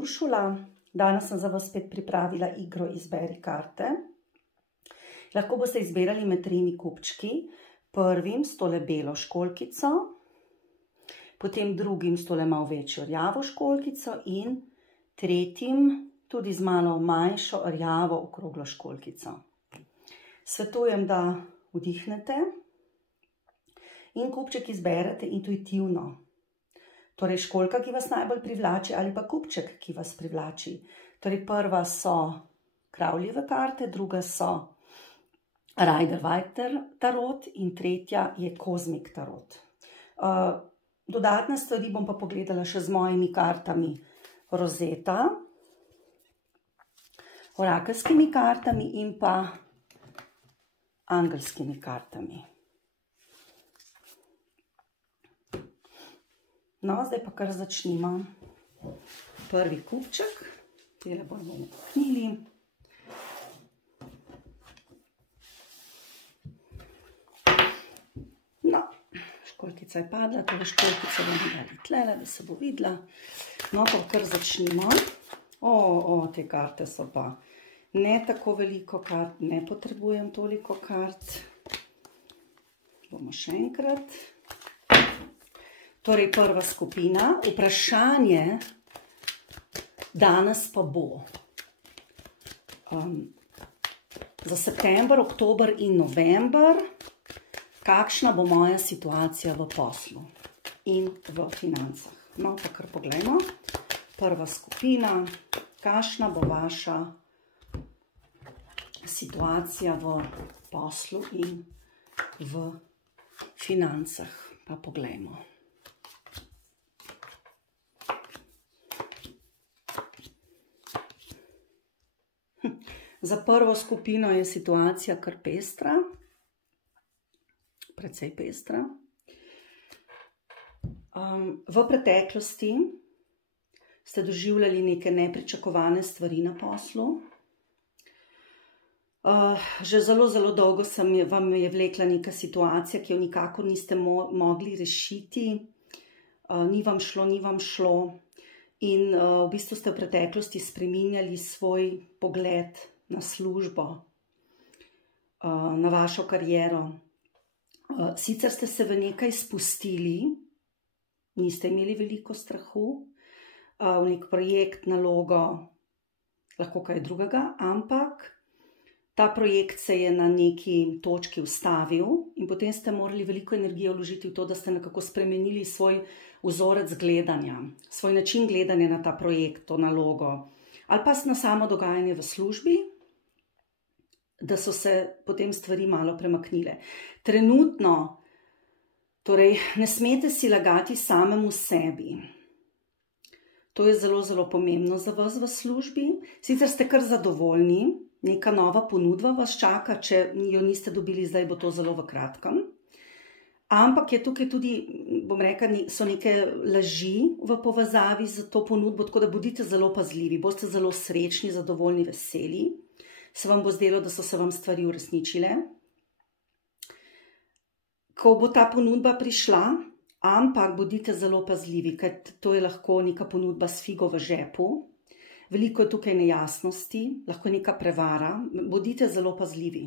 Uršula. Danes sem za vas spet pripravila igro Izberi karte. Lahko boste izbirali med 3 kupčki. Prvim s tole belo školjkico, potem drugim s tole malo večjo rjavo školjkico in tretjim tudi z malo manjšo rjavo okroglo školjkico. Svetujem, da vdihnete in kupček izberete intuitivno. Torej školjka, ki vas najbolj privlači, ali pa kupček, ki vas privlači. Torej prva so kravljeve karte, druga so Rider-Waite tarot in tretja je Kozmik tarot. Dodatne stvari bom pa pogledala še z mojimi kartami Rosetta, orakelskimi kartami in pa angelskimi kartami. No, zdaj pa kar začnimo. Prvi kupček, tele bomo namaknili. No, školjkica je padla, tole školjkica bomo dali tlele, da se bo videla. No, pa kar začnimo. Te karte so pa ne tako veliko kart, ne potrebujem toliko kart. Bomo še enkrat. Torej, prva skupina, vprašanje danes pa bo za september, oktober in november, kakšna bo moja situacija v poslu in v financah. No, pa kar poglejmo. Prva skupina, kakšna bo vaša situacija v poslu in v financah. Pa poglejmo. Za prvo skupino je situacija kar pestra, precej pestra. V preteklosti ste doživljali neke nepričakovane stvari na poslu. Že zelo dolgo vam je vlekla neka situacija, ki jo nikakor niste mogli rešiti. Ni vam šlo. In v bistvu ste v preteklosti spreminjali svoj pogled na službo, na vašo kariero. Sicer ste se v nekaj spustili, niste imeli veliko strahu, v nek projekt, nalogo, lahko kaj drugega, ampak ta projekt se je na neki točki ustavil in potem ste morali veliko energije vložiti v to, da ste nekako spremenili svoj vzorec gledanja, svoj način gledanja na ta projekt, to nalogo, ali pa na samo dogajanje v službi, da so se potem stvari malo premaknile. Trenutno, torej, ne smete si lagati samemu sebi. To je zelo pomembno za vas v službi. Sicer ste kar zadovoljni, neka nova ponudba vas čaka, če jo niste dobili, zdaj bo to zelo v kratkem. Ampak je tukaj tudi, bom rekla, so neke laži v povezavi z to ponudbo, tako da bodite zelo pazljivi, boste zelo srečni, zadovoljni, veseli. Se vam bo zdelo, da so se vam stvari uresničile. Ko bo ta ponudba prišla, ampak bodite zelo pazljivi, ker to je lahko neka ponudba s figo v žepu. Veliko je tukaj nejasnosti, lahko je neka prevara, bodite zelo pazljivi.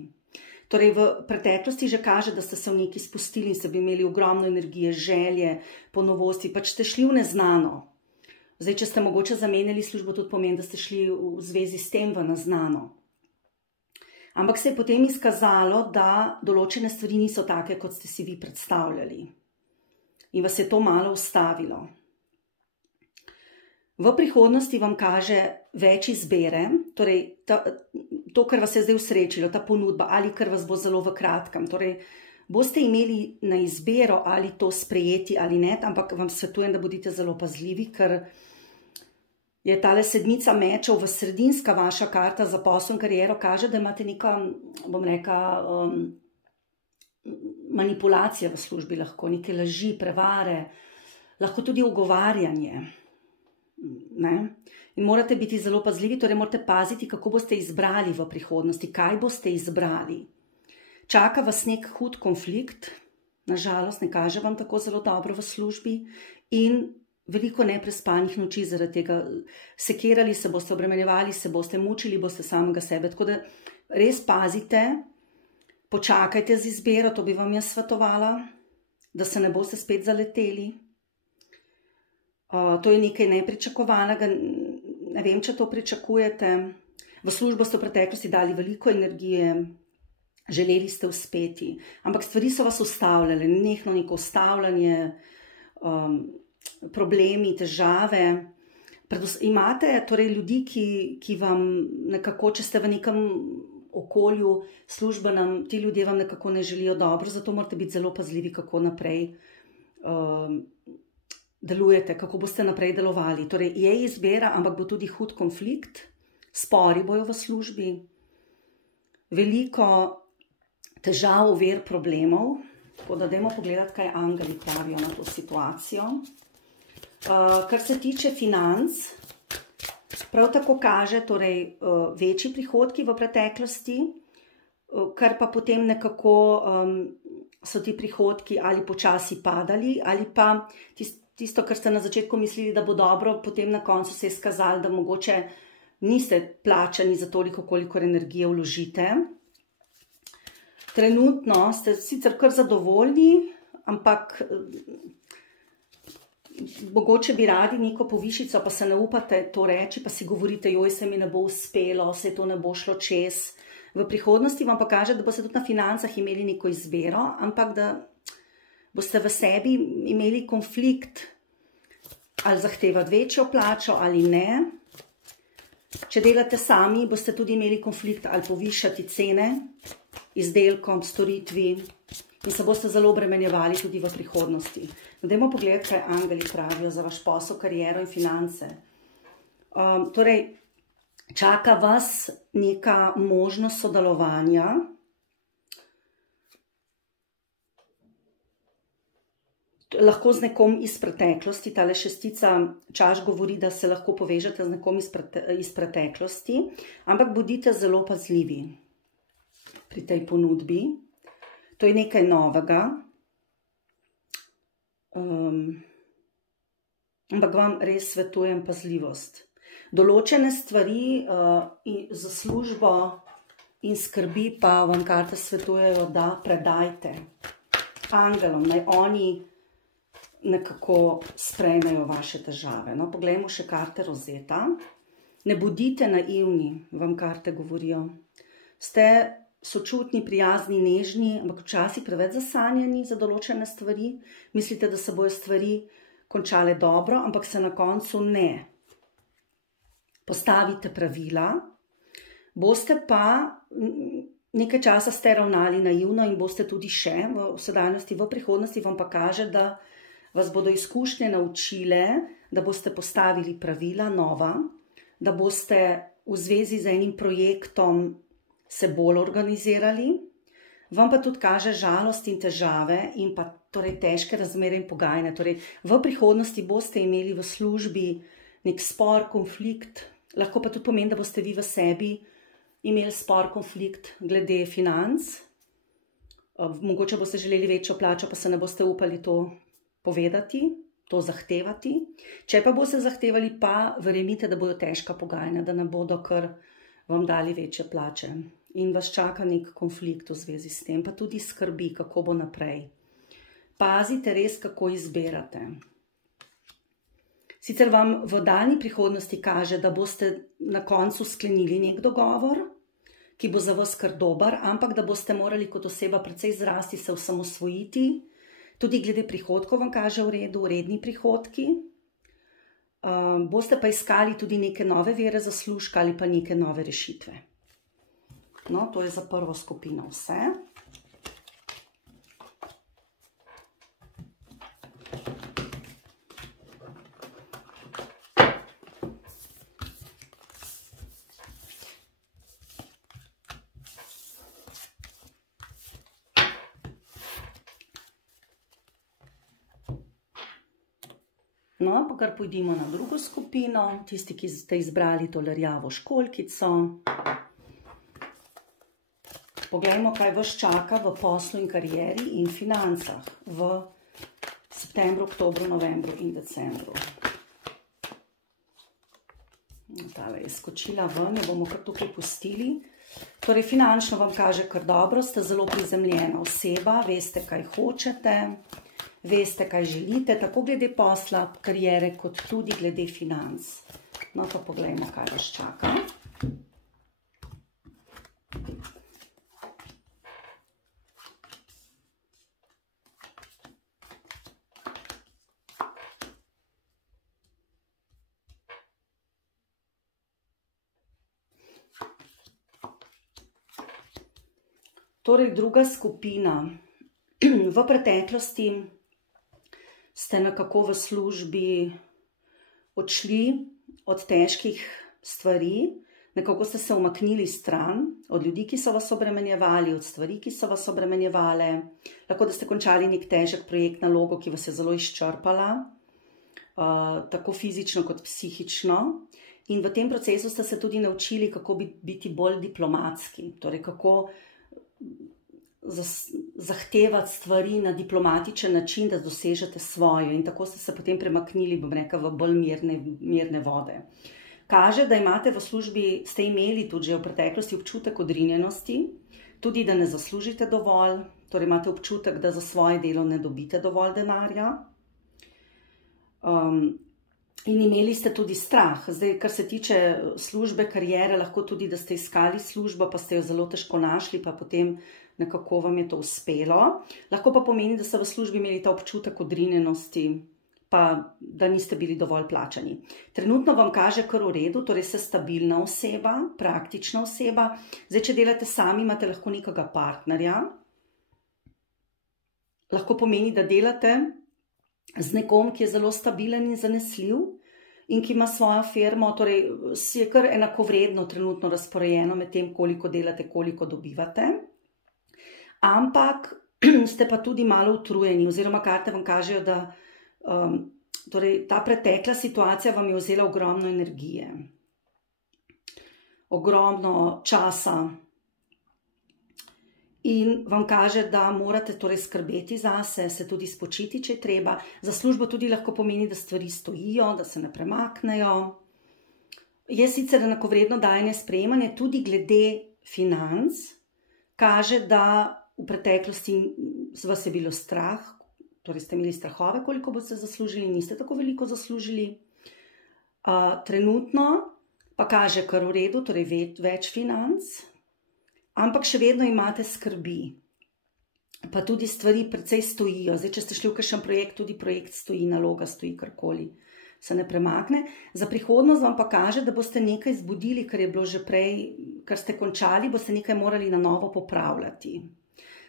Torej, v preteklosti že kaže, da ste se v neki spustili in ste bi imeli ogromno energije, želje, po novosti, pač ste šli v neznano. Zdaj, če ste mogoče zamenjali službo, tudi pomeni, da ste šli v zvezi s tem v neznano. Ampak se je potem izkazalo, da določene stvari niso take, kot ste si vi predstavljali. In vas je to malo ustavilo. V prihodnosti vam kaže več izbere, torej to, kar vas je zdaj usrečilo, ta ponudba, ali kar vas bo zelo v kratkem. Torej, boste imeli na izbiro, ali to sprejeti ali ne, ampak vam svetujem, da bodite zelo pazljivi, ker je tale sedmica mečev v sredinska vaša karta za posel in kariero, kaže, da imate neka, bom rekla, manipulacija v službi, lahko neke laži, prevare, lahko tudi ugovarjanje. In morate biti zelo pazljivi, torej morate paziti, kako boste izbrali v prihodnosti, kaj boste izbrali. Čaka vas nek hud konflikt, nažalost ne kaže vam tako zelo dobro v službi in veliko neprespanih noči zaradi tega. Sekirali se boste, obremenjevali se boste, mučili boste samega sebe. Tako da res pazite, počakajte z izbiro, to bi vam jaz svetovala, da se ne boste spet zaleteli. To je nekaj nepričakovanega, ne vem, če to pričakujete. V službo ste v preteklosti dali veliko energije, želeli ste uspeti, ampak stvari so vas ustavljale, nenehno neko ustavljanje, problemi, težave. Imate torej ljudi, ki vam nekako, če ste v nekem okolju službenem, ti ljudje vam nekako ne želijo dobro, zato morate biti zelo pazljivi, kako naprej delujete, kako boste naprej delovali. Torej je izbira, ampak bo tudi hud konflikt, spori bojo v službi, veliko težav, ovir, problemov. Tako da dajmo pogledati, kaj angeli pravijo na to situacijo. Kar se tiče financ, prav tako kaže torej večji prihodki v preteklosti, kar pa potem nekako so ti prihodki ali počasi padali, ali pa tisto, kar ste na začetku mislili, da bo dobro, potem na koncu se je izkazalo, da mogoče niste plačani za toliko, kolikor energije vložite. Trenutno ste sicer kar zadovoljni, ampak mogoče bi radi neko povišico, pa se ne upate to reči, pa si govorite, joj, se mi ne bo uspelo, se to ne bo šlo čez. V prihodnosti vam pa kaže, da boste tudi na financah imeli neko izbiro, ampak da boste v sebi imeli konflikt, ali zahtevati večjo plačo ali ne. Če delate sami, boste tudi imeli konflikt ali povišati cene izdelkom, storitvi in se boste zelo obremenjevali tudi v prihodnosti. Dajmo pogledati, kaj angeli pravijo za vaš posel, kariero in finance. Torej, čaka vas neka možnost sodelovanja. Lahko z nekom iz preteklosti, tale šestica čaš govori, da se lahko povežete z nekom iz preteklosti, ampak bodite zelo pazljivi pri tej ponudbi. To je nekaj novega, ampak vam res svetujem pazljivost. Določene stvari za službo in skrbi pa vam karte svetujejo, da predajte angelom, naj oni nekako sprejmejo vaše težave. No, poglejmo še karte rozeta. Ne bodite naivni, vam karte govorijo. Ste sočutni, prijazni, nežni, ampak včasih preveč zasanjeni za določene stvari. Mislite, da se bojo stvari končale dobro, ampak se na koncu ne. Postavite pravila, boste pa nekaj časa ste ravnali naivno in boste tudi še v sedanjosti, v prihodnosti vam pa kaže, da vas bodo izkušnje naučile, da boste postavili pravila nova, da boste v zvezi z enim projektom se bolj organizirali, vam pa tudi kaže žalost in težave in pa torej težke razmere in pogajanja. Torej, v prihodnosti boste imeli v službi nek spor, konflikt, lahko pa tudi pomeni, da boste vi v sebi imeli spor, konflikt glede financ. Mogoče boste želeli večjo plačo, pa se ne boste upali to povedati, to zahtevati. Če pa boste zahtevali, pa verjemite, da bodo težka pogajanja, da ne bodo kar vam dali večje plače. In vas čaka nek konflikt v zvezi s tem, pa tudi skrbi, kako bo naprej. Pazite res, kako izberate. Sicer vam v daljni prihodnosti kaže, da boste na koncu sklenili nek dogovor, ki bo za vas kar dober, ampak da boste morali kot oseba precej zrasti, se osamosvojiti. Tudi glede prihodkov vam kaže v redu, redni prihodki. Boste pa iskali tudi neke nove vire zaslužka ali pa neke nove rešitve. No, to je za prvo skupino vse. No, pa kar pojdimo na drugo skupino, tisti, ki ste izbrali tole rjavo školjkico. Poglejmo, kaj vas čaka v poslu in karieri in financah v septembru, oktobru, novembru in decembru. Tale je skočila ven, jo bomo kar tukaj pustili. Torej, finančno vam kaže kar dobro, ste zelo prizemljena oseba, veste, kaj hočete, veste, kaj želite, tako glede posla, kariere, kot tudi glede financ. No, pa poglejmo, kaj vas čaka. Torej, druga skupina. V preteklosti ste nekako v službi odšli od težkih stvari, nekako ste se umaknili stran od ljudi, ki so vas obremenjevali, od stvari, ki so vas obremenjevale. Lahko, da ste končali nek težek projekt, nalogo, ki vas je zelo izčrpala, tako fizično kot psihično. In v tem procesu ste se tudi naučili, kako biti bolj diplomatski, torej kako zahtevati stvari na diplomatičen način, da dosežete svoje, in tako ste se potem premaknili, bom rekla, v bolj mirne vode. Kaže, da imate v službi, ste imeli tudi že v preteklosti občutek odrinjenosti, tudi da ne zaslužite dovolj, torej imate občutek, da za svoje delo ne dobite dovolj denarja. In imeli ste tudi strah. Zdaj, kar se tiče službe, kariere, lahko tudi, da ste iskali službo, pa ste jo zelo težko našli, pa potem nekako vam je to uspelo. Lahko pa pomeni, da ste v službi imeli ta občutek odrinjenosti, pa da niste bili dovolj plačani. Trenutno vam kaže kar v redu, torej ste stabilna oseba, praktična oseba. Zdaj, če delate sami, imate lahko nekega partnerja. Lahko pomeni, da delate z nekom, ki je zelo stabilen in zanesljiv in ki ima svojo firmo, torej si je kar enakovredno trenutno razporejeno med tem, koliko delate, koliko dobivate. Ampak ste pa tudi malo utrujeni, oziroma karte vam kažejo, da torej, ta pretekla situacija vam je vzela ogromno energije, ogromno časa. In vam kaže, da morate torej skrbeti zase, se tudi spočiti, če je treba. Za službo tudi lahko pomeni, da stvari stojijo, da se ne premaknejo. Je sicer enakovredno dajanje sprejemanje, tudi glede financ, kaže, da v preteklosti vas je bilo strah, torej ste imeli strahove, koliko boste zaslužili, niste tako veliko zaslužili. Trenutno pa kaže kar v redu, torej več financ, ampak še vedno imate skrbi, pa tudi stvari precej stojijo. Zdaj, če ste šli v kakšen projekt, tudi projekt stoji, naloga stoji, karkoli se ne premakne. Za prihodnost vam pa kaže, da boste nekaj zbudili, kar je bilo že prej, kar ste končali, boste nekaj morali na novo popravljati.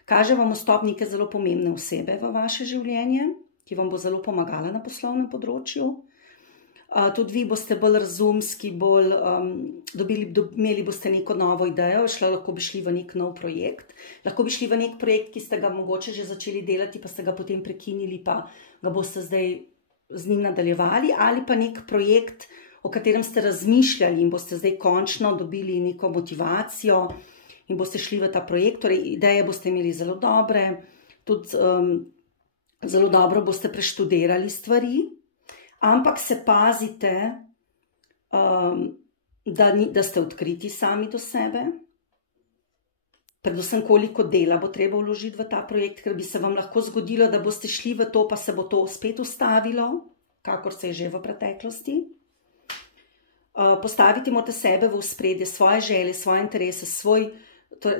Kaže vam vstop neke zelo pomembne osebe v vaše življenje, ki vam bo zelo pomagala na poslovnem področju. Tudi vi boste bolj razumski, imeli boste neko novo idejo, lahko bi šli v nek nov projekt. Lahko bi šli v nek projekt, ki ste ga mogoče že začeli delati, pa ste ga potem prekinili, pa ga boste zdaj z njim nadaljevali, ali pa nek projekt, o katerem ste razmišljali in boste zdaj končno dobili neko motivacijo in boste šli v ta projekt. Torej, ideje boste imeli zelo dobre, tudi zelo dobro boste preštudirali stvari. Ampak se pazite, da ste odkriti sami do sebe, predvsem koliko dela bo treba vložiti v ta projekt, ker bi se vam lahko zgodilo, da boste šli v to, pa se bo to spet ustavilo, kakor se je že v preteklosti. Postaviti morate sebe v ospredje, svoje želje, svoje interese,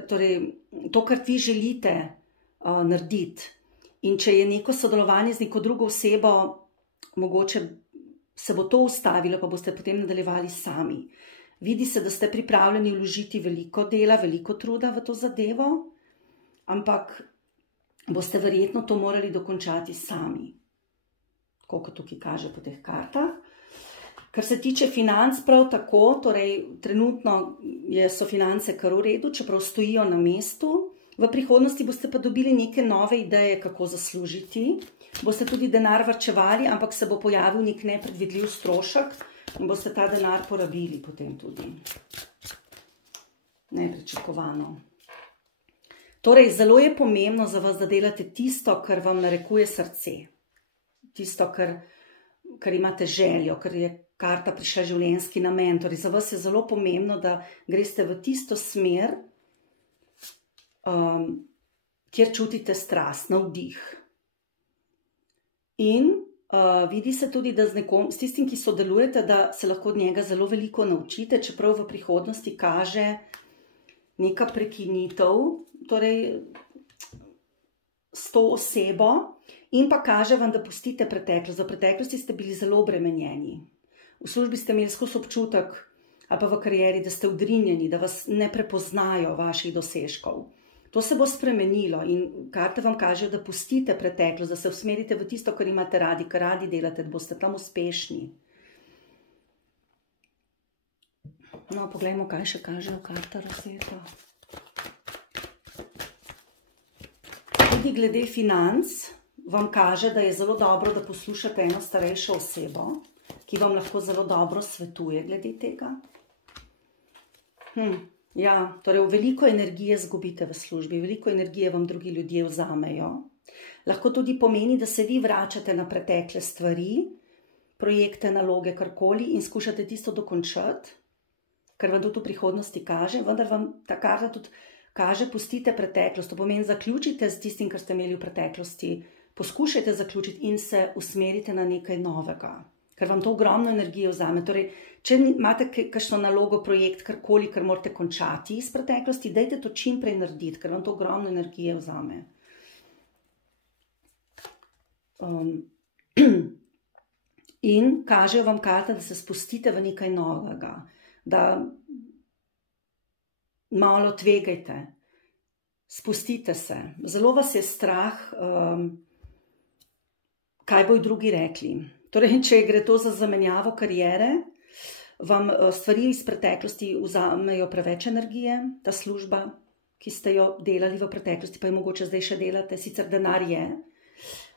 torej to, kar vi želite narediti. In če je neko sodelovanje z neko drugo osebo, mogoče se bo to ustavilo, pa boste potem nadaljevali sami. Vidi se, da ste pripravljeni vložiti veliko dela, veliko truda v to zadevo, ampak boste verjetno to morali dokončati sami. Tako kot tukaj kaže po teh kartah. Kar se tiče financ, prav tako, torej trenutno so finance kar v redu, čeprav stojijo na mestu. V prihodnosti boste pa dobili neke nove ideje, kako zaslužiti. Boste tudi denar varčevali, ampak se bo pojavil nek nepredvidljiv strošek in boste ta denar porabili potem tudi. Nepričakovano. Torej, zelo je pomembno za vas, da delate tisto, kar vam narekuje srce. Tisto, kar imate željo, karta prišla življenjski namen. Torej, za vas je zelo pomembno, da greste v tisto smer, kjer čutite strast, navdih. In vidi se tudi, da s tistim, ki sodelujete, da se lahko od njega zelo veliko naučite, čeprav v prihodnosti kaže neka prekinitev, torej s to osebo, in pa kaže vam, da pustite preteklost. V preteklosti ste bili zelo obremenjeni. V službi ste imeli skozi občutek, ali pa v karieri, da ste odrinjeni, da vas ne prepoznajo vaših dosežkov. To se bo spremenilo in karte vam kažejo, da pustite preteklost, da se usmerite v tisto, kar imate radi, kar radi delate, da boste tam uspešni. No, poglejmo, kaj še kažejo karte Rosetta. Tudi glede financ vam kaže, da je zelo dobro, da poslušate eno starejšo osebo, ki vam lahko zelo dobro svetuje glede tega. Ja, torej veliko energije zgubite v službi, veliko energije vam drugi ljudje vzamejo. Lahko tudi pomeni, da se vi vračate na pretekle stvari, projekte, naloge, karkoli in skušate tisto dokončati, kar vam tudi v prihodnosti kaže, vendar vam ta karta tudi kaže, pustite preteklost. To pomeni, zaključite s tistim, kar ste imeli v preteklosti, poskušajte zaključiti in se usmerite na nekaj novega, ker vam to ogromno energije vzame. Torej, če imate kakšno nalogo, projekt, karkoli, kar morate končati iz preteklosti, dajte to čim prej narediti, ker vam to ogromno energije vzame. In kažejo vam karte, da se spustite v nekaj novega, da malo tvegajte, spustite se. Zelo vas je strah, kaj bodo drugi rekli. Torej, če gre to za zamenjavo kariere, vam stvari iz preteklosti vzamejo preveč energije, ta služba, ki ste jo delali v preteklosti, pa jo mogoče zdaj še delate, sicer denar je,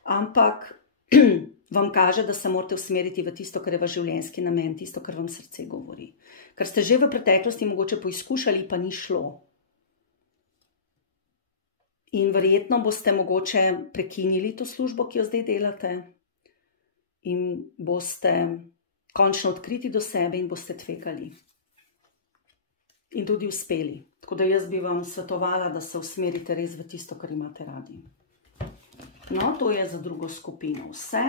ampak vam kaže, da se morate usmeriti v tisto, kar je vaš življenjski namen, tisto, kar vam srce govori. Kar ste že v preteklosti mogoče poizkušali, pa ni šlo. In verjetno boste mogoče prekinili to službo, ki jo zdaj delate, in boste končno odkriti do sebe in boste tvegali. In tudi uspeli. Tako da jaz bi vam svetovala, da se usmerite res v tisto, kar imate radi. No, to je za drugo skupino vse.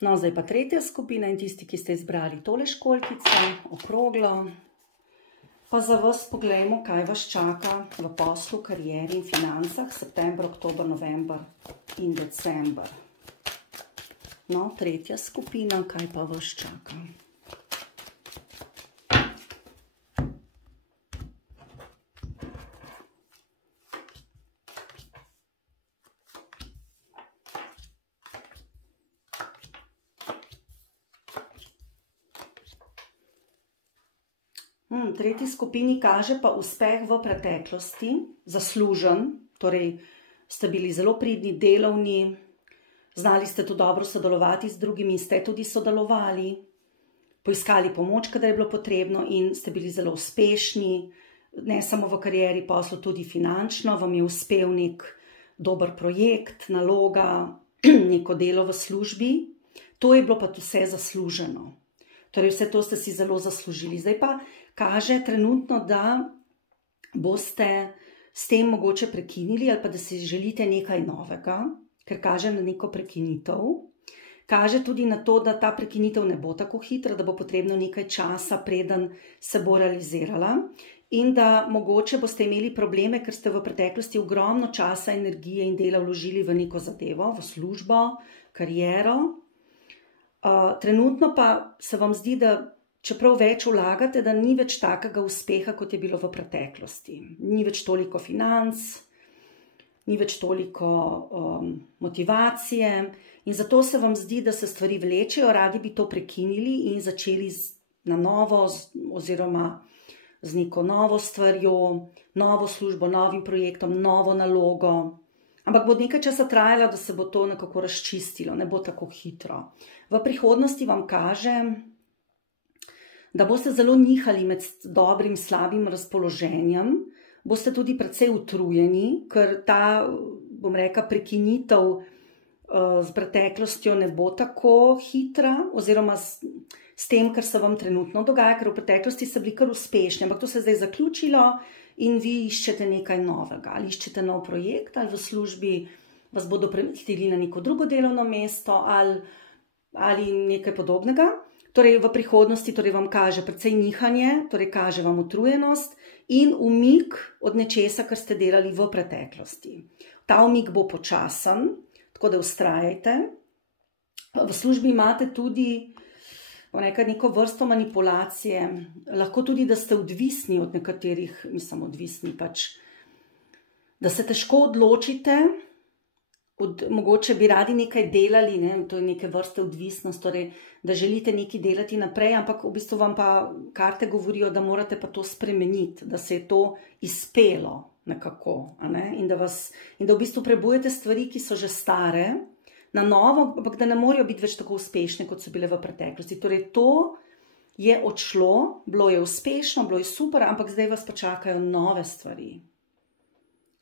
No, zdaj pa tretja skupina in tisti, ki ste izbrali tole školjkico, okroglo. Pa za vas poglejmo, kaj vas čaka v poslu, karieri in financah september, oktober, november in december. No, tretja skupina, kaj pa vas čaka? Tretji skupini kaže pa uspeh v preteklosti, zaslužen, torej ste bili zelo pridni, delovni, znali ste tudi dobro sodelovati z drugimi in ste tudi sodelovali, poiskali pomoč, kadar je bilo potrebno in ste bili zelo uspešni, ne samo v karieri, poslu, tudi finančno, vam je uspel nek dober projekt, naloga, neko delo v službi, to je bilo pa vse zasluženo. Torej vse to ste si zelo zaslužili. Zdaj pa kaže trenutno, da boste s tem mogoče prekinili ali pa da si želite nekaj novega, ker kaže na neko prekinitev. Kaže tudi na to, da ta prekinitev ne bo tako hitra, da bo potrebno nekaj časa, preden se bo realizirala in da mogoče boste imeli probleme, ker ste v preteklosti ogromno časa, energije in dela vložili v neko zadevo, v službo, kariero. Trenutno pa se vam zdi, da čeprav več vlagate, da ni več takega uspeha, kot je bilo v preteklosti. Ni več toliko financ, ni več toliko motivacije in zato se vam zdi, da se stvari vlečejo, radi bi to prekinili in začeli na novo oziroma z neko novo stvarjo, novo službo, novim projektom, novo nalogo. Ampak bo nekaj časa trajalo, da se bo to nekako razčistilo, ne bo tako hitro. V prihodnosti vam kaže, da boste zelo nihali med dobrim in slabim razpoloženjem, boste tudi precej utrujeni, ker ta, bom rekla, prekinitev z preteklostjo ne bo tako hitra, oziroma s tem, kar se vam trenutno dogaja, ker v preteklosti ste bili kar uspešni, ampak to se je zdaj zaključilo in vi iščete nekaj novega, ali iščete nov projekt, ali v službi vas bodo premestili na neko drugo delovno mesto, ali nekaj podobnega. Torej v prihodnosti vam kaže precej nihanje, torej kaže vam utrujenost in umik od nečesa, kar ste delali v preteklosti. Ta umik bo počasen, tako da vztrajajte. V službi imate tudi neko vrsto manipulacije, lahko tudi, da ste odvisni od nekaterih, mislim odvisni pač, da se težko odločite, mogoče bi radi nekaj delali, to je neke vrste odvisnost, torej, da želite nekaj delati naprej, ampak v bistvu vam pa karte govorijo, da morate pa to spremeniti, da se je to izpelo nekako, in da v bistvu prebujete stvari, ki so že stare, na novo, ampak da ne morejo biti več tako uspešne, kot so bile v preteklosti. Torej, to je odšlo, bilo je uspešno, bilo je super, ampak zdaj vas pa čakajo nove stvari.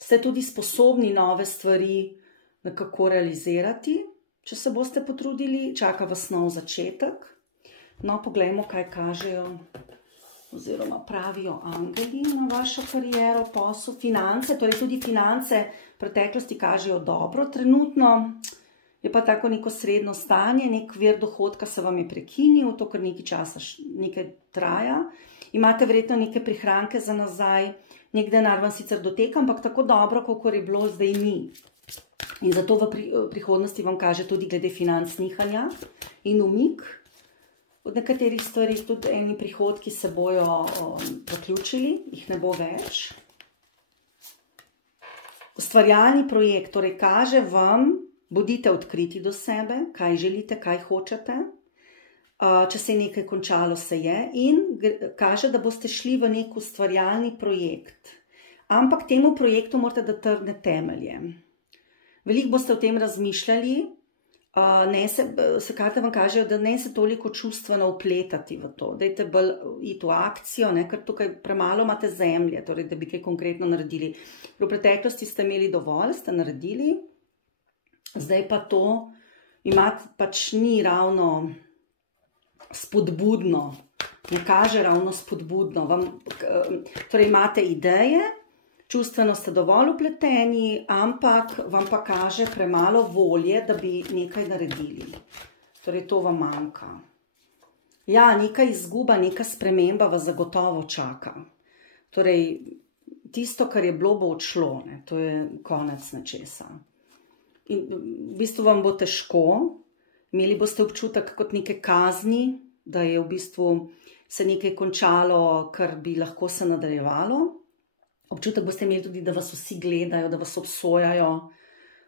Ste tudi sposobni nove stvari nekako realizirati, če se boste potrudili, čaka vas nov začetek. No, poglejmo, kaj kažejo oziroma pravijo angeli na vašo kariero, posel, finance, torej tudi finance v preteklosti kažejo dobro, trenutno je pa tako neko srednjo stanje, nek vir dohodka se vam je prekinil, to kar nekaj časa nekaj traja. Imate verjetno neke prihranke za nazaj, nek denar vam sicer doteka, ampak tako dobro, kakor je bilo, zdaj ni. In zato v prihodnosti vam kaže tudi glede financ nihanja in umik od nekaterih stvari, tudi eni prihodki se bojo zaključili, jih ne bo več. Ustvarjalni projekt, torej kaže vam, bodite odkriti do sebe, kaj želite, kaj hočete. Če se je nekaj končalo, se je. In kaže, da boste šli v nek ustvarjalni projekt. Ampak temu projektu morate dati trdne temelje. Veliko boste o tem razmišljali. Karte vam kažejo, da ne se toliko čustveno vpletati v to. Dajte bolj iti v akcijo, ker tukaj premalo imate zemlje, torej da bi kaj konkretno naredili. V preteklosti ste imeli dovolj, ste naredili. Zdaj pa to pač ni ravno spodbudno, ne kaže ravno spodbudno. Torej imate ideje, čustveno ste dovolj vpleteni, ampak vam pa kaže premalo volje, da bi nekaj naredili. Torej to vam manjka. Ja, neka izguba, neka sprememba vas zagotovo čaka. Torej tisto, kar je bilo, bo odšlo, to je konec nečesa. In v bistvu vam bo težko, imeli boste občutek kot neke kazni, da je v bistvu se nekaj končalo, kar bi lahko se nadaljevalo. Občutek boste imeli tudi, da vas vsi gledajo, da vas obsojajo,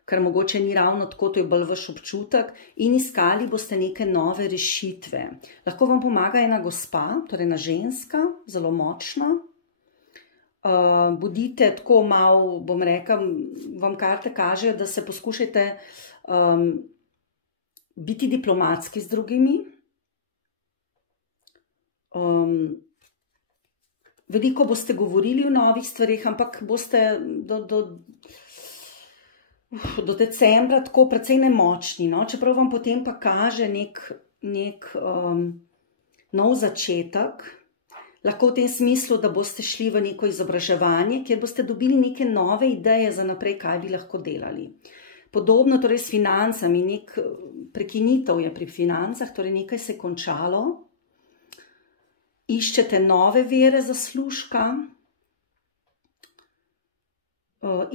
ker mogoče ni ravno tako, to je bolj vaš občutek, in iskali boste neke nove rešitve. Lahko vam pomaga ena gospa, torej ena ženska, zelo močna. Bodite tako malo, bom rekla, vam karte kažejo, da se poskušajte biti diplomatski z drugimi. Veliko boste govorili o novih stvarih, ampak boste do decembra tako precej nemočni, čeprav vam potem pa kaže nek nov začetek. Lahko v tem smislu, da boste šli v neko izobraževanje, kjer boste dobili neke nove ideje za naprej, kaj bi lahko delali. Podobno torej s financami, nek prekinitev je pri financah, torej nekaj se je končalo. Iščete nove vire zaslužka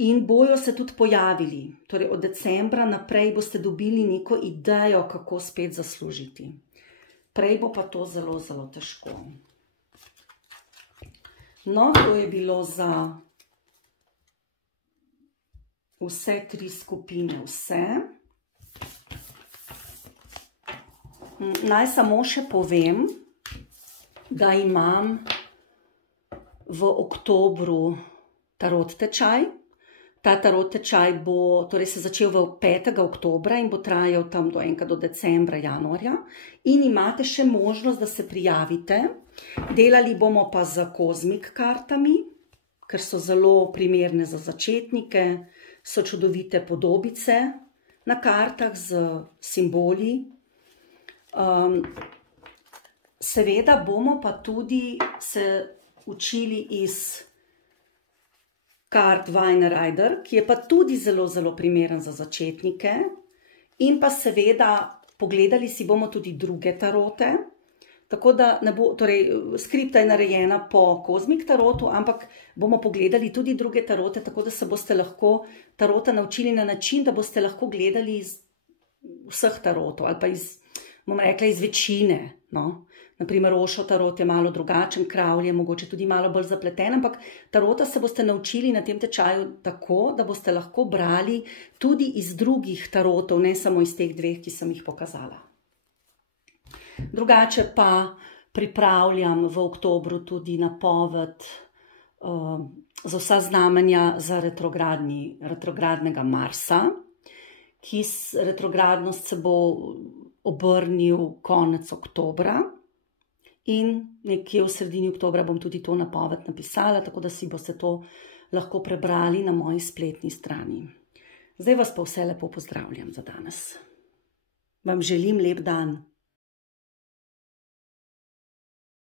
in bojo se tudi pojavili. Torej od decembra naprej boste dobili neko idejo, kako spet zaslužiti. Prej bo pa to zelo, zelo težko. No, to je bilo za vse tri skupine, vse. Naj samo še povem, da imam v oktobru tarot tečaj. Ta tarot tečaj bo, torej se začel 5. oktobra in bo trajal tam do decembra, januarja. In imate še možnost, da se prijavite. Delali bomo pa z kozmik kartami, ker so zelo primerne za začetnike, so čudovite podobice na kartah z simboli. Seveda bomo pa tudi se učili iz kart Vajner Rider, ki je pa tudi zelo, zelo primeren za začetnike. In pa seveda pogledali si bomo tudi druge tarote. Tako da ne bo, torej skripta je narejena po kozmik tarotu, ampak bomo pogledali tudi druge tarote, tako da se boste lahko tarota naučili na način, da boste lahko gledali iz vseh tarotov ali pa bom rekla, iz večine. No? Naprimer, Ošo tarot je malo drugačen, Kravl je mogoče tudi malo bolj zapleten, ampak tarota se boste naučili na tem tečaju tako, da boste lahko brali tudi iz drugih tarotov, ne samo iz teh dveh, ki sem jih pokazala. Drugače pa pripravljam v oktobru tudi napoved za vsa znamenja za retrogradnega Marsa, ki retrogradnost se bo obrnil konec oktobra in nekje v sredini oktobra bom tudi to napoved napisala, tako da si boste to lahko prebrali na moji spletni strani. Zdaj vas pa vse lepo pozdravljam za danes. Vam želim lep dan.